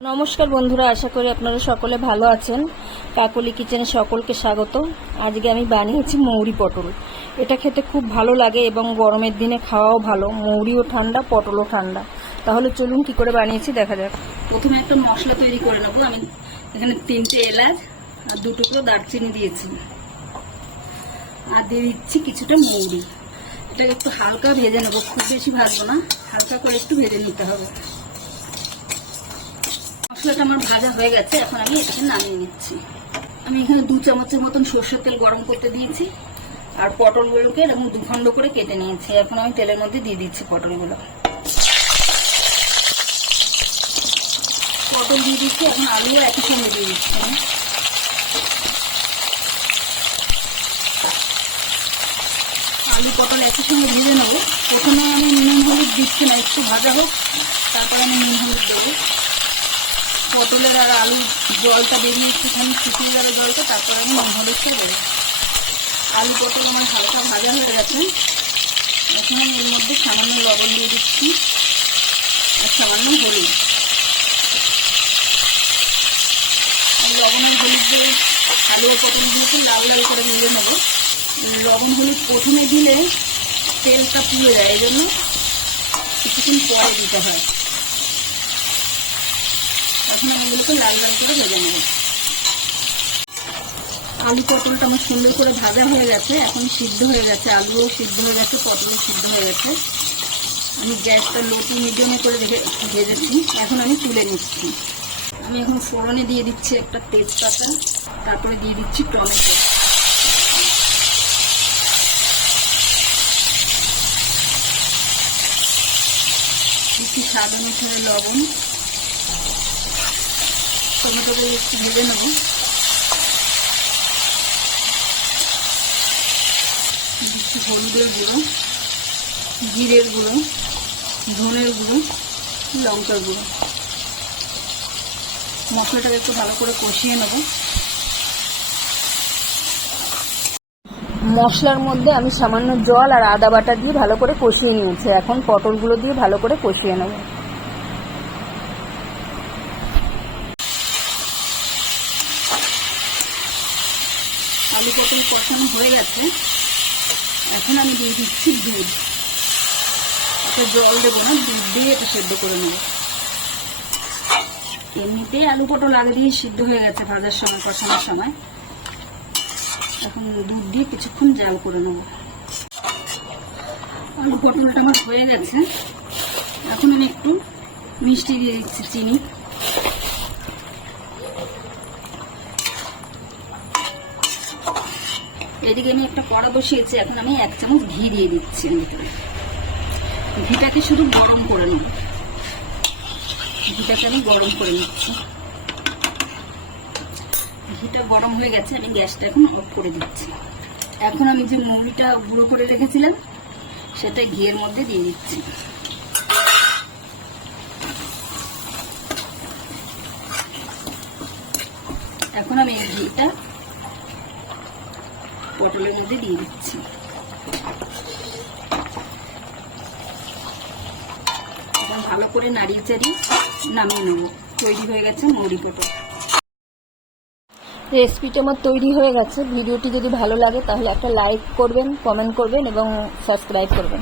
নমস্কার বন্ধুরা, আশা করি আপনারা সকলে ভালো আছেন। কাকলি কিচেনে সকলকে স্বাগত। আজকে আমি বানিয়েছি মৌরি পটল। এটা খেতে খুব ভালো লাগে এবং গরমের দিনে খাওয়াও ভালো। মৌরিও ঠান্ডা, পটলও ঠান্ডা। তাহলে চলুন কি করে বানিয়েছি দেখা যাক। প্রথমে একটা মশলা তৈরি করে নেবো। আমি এখানে 3টে এলাচ আর 2 টুকরো দারচিনি দিয়েছি, আর দিয়ে দিচ্ছি কিছুটা মৌরি। এটাকে একটু হালকা ভেজে নেবো, খুব বেশি ভাজবো না, হালকা করে একটু ভেজে নিতে হবে। মশলাটা আমার ভাজা হয়ে গেছে, এখন আমি এটাকে নামিয়ে নিচ্ছি। আমি এখানে 2 চামচের মতন সরষের তেল গরম করতে দিয়েছি, আর পটলগুলোকে এরকম 2 খণ্ড করে কেটে নিয়েছি। এখন আমি তেলের মধ্যে দিয়ে দিচ্ছি পটলগুলো। পটল দিয়ে দিচ্ছি, এখন আলুও একই সঙ্গে দিয়ে দিচ্ছি। আলু পটল একই সঙ্গে ভেজে নেবো। প্রথমে আমি নুন হলুদ দিচ্ছি না, একটু ভাজা হোক, তারপরে আমি নুন হলুদ দেবো। পটলের আর আলুর জলটা বেরিয়ে একটুখানি শুকিয়ে যাবে জলটা, তারপরে আমি নুন হলুদটা দেবো। আলু পটল আমার হালকা ভাজা হয়ে গেছে। এখন আমি এর মধ্যে সামান্য লবণ দিয়ে দিচ্ছি আর সামান্য হলুদ। লবণ আর হলুদ দিয়ে আলু আর পটল দিয়েছি, লাল লাল করে ভেজে নেবো। লবণ হলুদ প্রথমে দিলে তেলটা পুড়ে যায়, এই জন্য কিছুক্ষণ পরে দিতে হয়। এখন আমি এগুলোকে লাল লাল করে ভেজে নেব। আলু পটলটা আমার সুন্দর করে ভাজা হয়ে গেছে, এখন সিদ্ধ হয়ে গেছে, আলুও সিদ্ধ হয়ে গেছে, পটলও সিদ্ধ হয়ে গেছে। আমি গ্যাসটা লো টু মিডিয়ামে করে ভেজেছি, এখন আমি তুলে নিচ্ছি। আমি এখন ফোড়নে দিয়ে দিচ্ছি একটা তেজপাতা, তারপরে দিয়ে দিচ্ছি টমেটো, দিচ্ছি স্বাদ অনুসারে লবণ। টমেটোকে একটু ভেজে নেব। দিচ্ছি হলুদের গুঁড়ো, জিরের গুঁড়ো, ধনের গুঁড়ো, লঙ্কার গুঁড়ো। মশলাটাকে একটু ভালো করে কষিয়ে নেব। মশলার মধ্যে আমি সামান্য জল আর আদা বাটা দিয়ে ভালো করে কষিয়ে নিয়েছি। এখন পটলগুলো দিয়ে ভালো করে কষিয়ে নেব। আলু পটল কষানো হয়ে গেছে, এখন আমি দিয়ে দিচ্ছি দুধ। এটা জল দেবো না, দুধ দিয়ে এটা সেদ্ধ করে নেব। এমনিতেই আলু পটল আগে দিয়ে সিদ্ধ হয়ে গেছে ভাজার সময়, কষানোর সময়। এখন দুধ দিয়ে কিছুক্ষণ জাল করে নেব। আলু পটলটা আমার হয়ে গেছে, এখন আমি একটু মিষ্টি দিয়ে দিচ্ছি, চিনি। এদিকে আমি একটা কড়া বসিয়েছি, এখন আমি 1 চামচ ঘি দিয়ে দিচ্ছি। ঘিটাকে শুধু গরম করে নেব। ঘিটাকে আমি গরম করে নিচ্ছি। ঘিটা গরম হয়ে গেছে, আমি গ্যাসটা এখন অফ করে দিচ্ছি। এখন আমি যে মৌরিটা গুঁড়ো করে রেখেছিলাম সেটা ঘিয়ের মধ্যে দিয়ে দিচ্ছি। এখন আমি এই ঘিটা পটলের মধ্যে দিয়ে দিচ্ছি। ভালো করে নাড়িয়ে চাড়িয়ে নামিয়ে নেব। তৈরি হয়ে গেছে মৌরি পটল। রেসিপিটা আমার তৈরি হয়ে গেছে। ভিডিওটি যদি ভালো লাগে তাহলে একটা লাইক করবেন, কমেন্ট করবেন এবং সাবস্ক্রাইব করবেন।